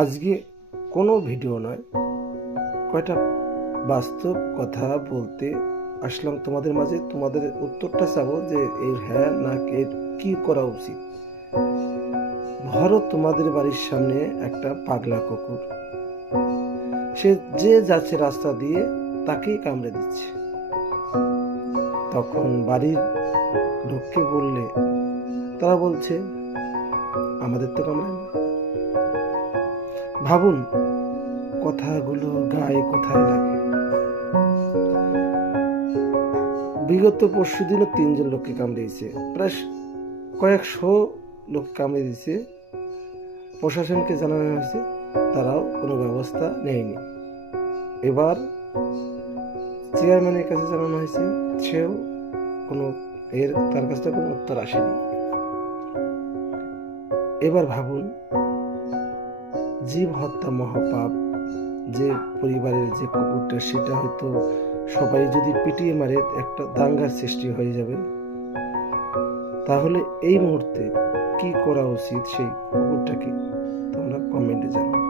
আজকে কোনো ভিডিও নয়, কয়টা বাস্তব কথা বলতে আসলাম তোমাদের মাঝে। তোমাদের উত্তরটা চাবো যে এর হ্যাঁ না এর কি করা উচিত। ধরো তোমাদের বাড়ির সামনে একটা পাগলা কুকুর, সে যে যাচ্ছে রাস্তা দিয়ে তাকেই কামড়ে দিচ্ছে। তখন বাড়ির লোককে বললে তারা বলছে আমাদের তো কামড়ায় না। ভাবুন কথাগুলো গায়ে কোথায় লাগে। বিগত পরশুদিনও 3জন লোককে কামড়িয়েছে, প্রায় কয়েকশো লোক কামড়ে দিয়েছে। প্রশাসনকে জানানো হয়েছে, তারাও কোনো ব্যবস্থা নেয়নি। এবার চেয়ারম্যানের কাছে জানানো হয়েছে, সেও কোনো তার কাছ থেকে কোনো উত্তর আসেনি। এবার ভাবুন, জীব হত্যা মহাপাপ। যে পরিবারের যে কুকুরটা, সেটা হয়তো সবাই যদি পিটিয়ে মারে একটা দাঙ্গার সৃষ্টি হয়ে যাবে। তাহলে এই মুহূর্তে কি করা উচিত সেই কুকুরটাকে তোমরা কমেন্টে জানাও।